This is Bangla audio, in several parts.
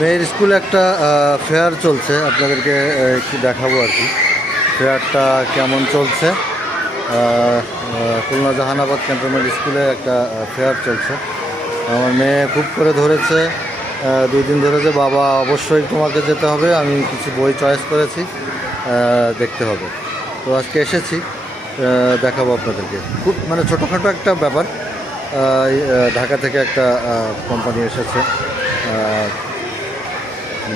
মেয়ের স্কুলে একটা ফেয়ার চলছে, আপনাদেরকে একটু দেখাবো আর কি ফেয়ারটা কেমন চলছে। খুলনা জাহানাবাদ ক্যান্টনমেন্ট স্কুলে একটা ফেয়ার চলছে। আমার মেয়ে খুব করে ধরেছে 2 দিন ধরে যে বাবা অবশ্যই তোমাকে যেতে হবে, আমি কিছু বই চয়েস করেছি, দেখতে হবে। তো আজকে এসেছি, দেখাবো আপনাদেরকে। খুব মানে ছোটোখাটো একটা ব্যাপার। ঢাকা থেকে একটা কোম্পানি এসেছে,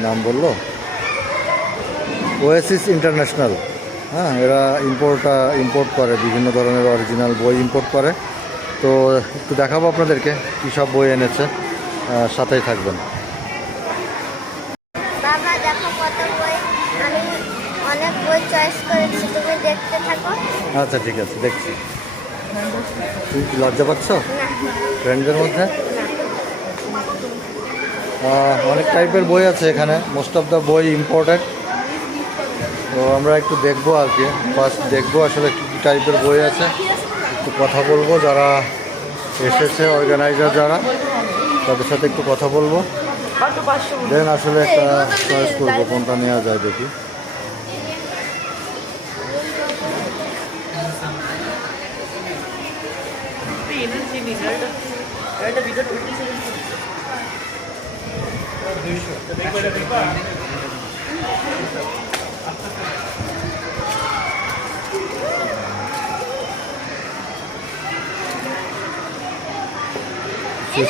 নাম বললো ওয়েসিস ইন্টারন্যাশনাল। হ্যাঁ, এরা ইম্পোর্ট করে, বিভিন্ন ধরনের অরিজিনাল বই ইম্পোর্ট করে। তো একটু দেখাবো আপনাদেরকে কী সব বই এনেছে, সাথেই থাকবেন। বাবা দেখো কত বই, আমি অনেক বই চয়েস করেছি, তুমি দেখতে থাকো। আচ্ছা ঠিক আছে, দেখছি। তুমি কি লজ্জা পাচ্ছ না ফ্রেন্ডদের মধ্যে? অনেক টাইপের বই আছে এখানে, মোস্ট অফ দ্য বই ইম্পোর্টেড। তো আমরা একটু দেখবো আর কি, ফার্স্ট দেখবো আসলে কী কী টাইপের বই আছে, একটু কথা বলবো যারা এসেছে, অর্গানাইজার যারা, তাদের সাথে একটু কথা বলবো, দেন আসলে একটা চয়েস করবো কোনটা নেওয়া যায় দেখি।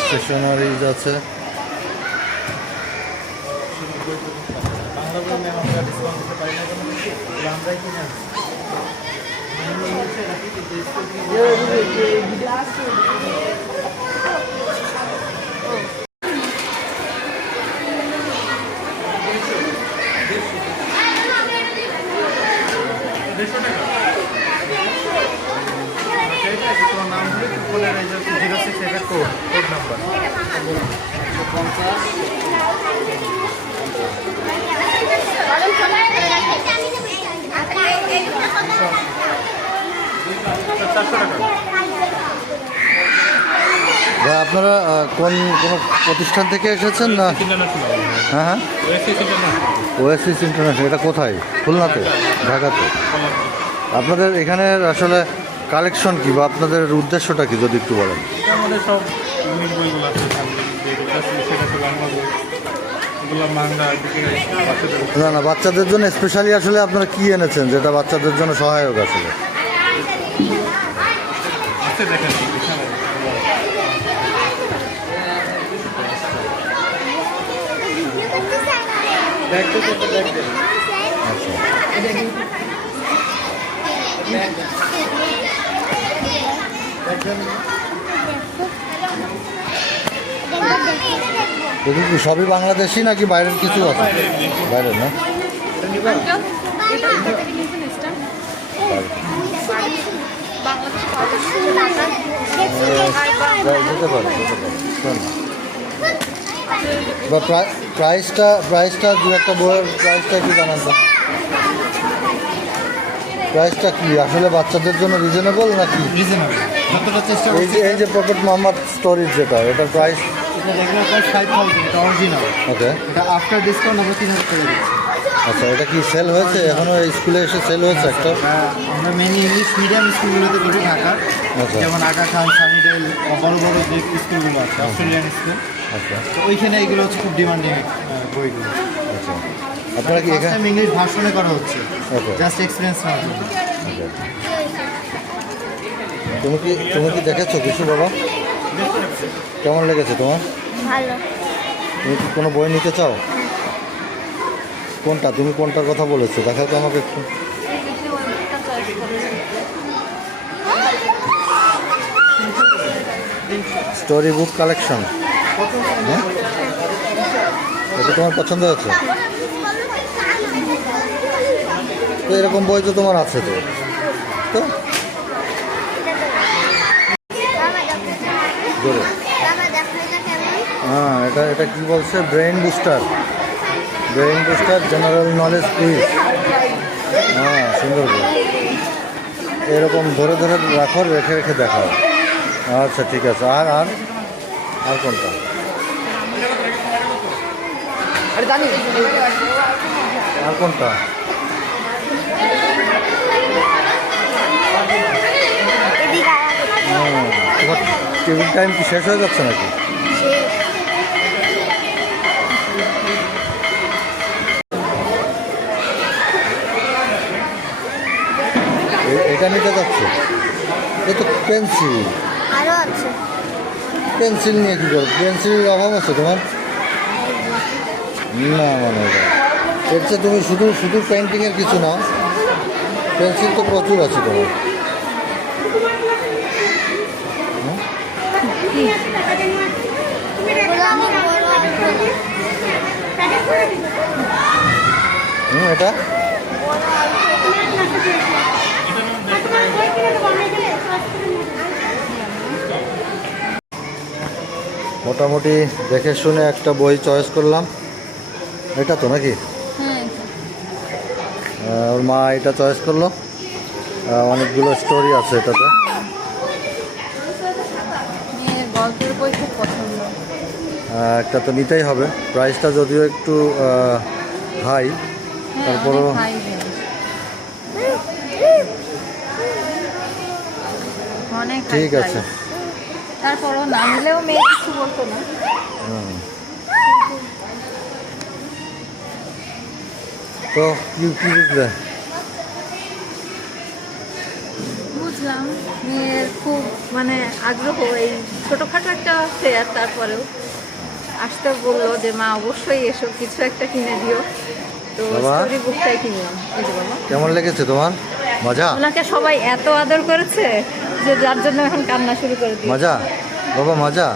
স্টেশনারিজ আছে, আপনারা কোনো প্রতিষ্ঠান থেকে এসেছেন না? হ্যাঁ হ্যাঁ, ওয়েসিস ইন্টারন্যাশনাল। এটা কোথায়? খুলনাতে, ঢাকাতে? আপনাদের এখানে আসলে কালেকশন কী বা আপনাদের উদ্দেশ্যটা কি যদি একটু বলেন? না না, বাচ্চাদের জন্য স্পেশালি আসলে আপনারা কি এনেছেন যেটা বাচ্চাদের জন্য সহায়ক আসলে? এগুলো কি সবই বাংলাদেশি নাকি বাইরের কিছু আছে? বাইরের না? যেতে পারে বা প্রাইসটা দু একটা বইয়ের প্রাইসটা কি জানান তো? প্রাইসটা কি আসলে বাচ্চাদের জন্য রিজনেবল নাকি? এই যে পকেট মোহাম্মদ স্টোরিজ যেটা, এটার প্রাইস ওকে, আফটার ডিসকাউন্ট আমরা 3000 করে দিচ্ছি। আচ্ছা, এটা কি সেল হয়েছে এখনো? স্কুলে এসে সেল হয়েছে একটা? আমরা মেনলি ইংলিশ মিডিয়াম স্কুলগুলোতে করি ঢাকার, আচ্ছা যেমন আগা খান, সানিডেল, বড় বড় যে স্কুলগুলো আছে অস্ট্রেলিয়ান স্কুল, আচ্ছা তো ওইখানে এগুলো হচ্ছে খুব ডিমান্ডিং বইগুলো। আচ্ছা, আপনারা কি এখানে ইংলিশ ভার্সনে করা হচ্ছে ওকে, জাস্ট এক্সপিরিয়েন্স নেওয়ার জন্য। তুমি কি দেখেছো কিছু বাবা? কেমন লেগেছে তোমার? ভালো। তুমি কি কোনো বই নিতে চাও? কোনটা, তুমি কোনটার কথা বলেছো দেখাও তো আমাকে একটু। স্টোরি বুক কালেকশন, হ্যাঁ, এটা তোমার পছন্দ হয়েছে? তো এরকম বই তো তোমার আছে তো? তো জোরে, হ্যাঁ, এটা কি বলছে? Brain booster general knowledge quiz. হ্যাঁ, সুন্দর বই। এরকম ধরে ধরে রাখো, রেখে রেখে দেখাও। আচ্ছা ঠিক আছে। আর আর আর কোনটা? আর কোনটা? এদিকে আয়। তোমার টেবিল টাইম কি শেষ হয়ে যাচ্ছে নাকি? এটা নিতে যাচ্ছে? এ তো পেন্সিল। আরো আছে। পেন্সিল নিয়ে কী করো? পেন্সিলের অভাব আছে তোমার? না মানে এর চেয়ে তুমি শুধু শুধু পেন্টিংয়ের কিছু নাও, পেন্সিল তো প্রচুর আছে তোমার। এগুলো আমি বড় অল্প না। এটা বড় অল্প না। মোটামুটি দেখে শুনে একটা বই চয়েস করলাম। এটা তো নাকি ওর মা এটা চয়েস করলো। অনেকগুলো স্টোরি আছে এটাতে। গল্পের বই খুব পছন্দ। একটা তো নিতেই হবে, প্রাইসটা যদিও একটু হাই, তারপরও অনেক ঠিক আছে। তারপরও না নিলেও মেয়ে কিছু বলতো না। তো কি কি বুঝলে? বুঝলাম মেয়ের খুব মানে আগ্রহ এই ছোটোখাটো একটা ফেয়ার, তারপরেও আসতে বললো যে মা অবশ্যই এসব কিছু একটা কিনে দিও। তো বাবা? স্টোরি বুকটাই কিনলাম। এই যে বাবা, কেমন লেগেছে তোমার? মজা? ওনাকে সবাই এত আদর করেছে যে যার জন্য এখন কান্না শুরু করে দিয়েছে। মজা বাবা, মজা?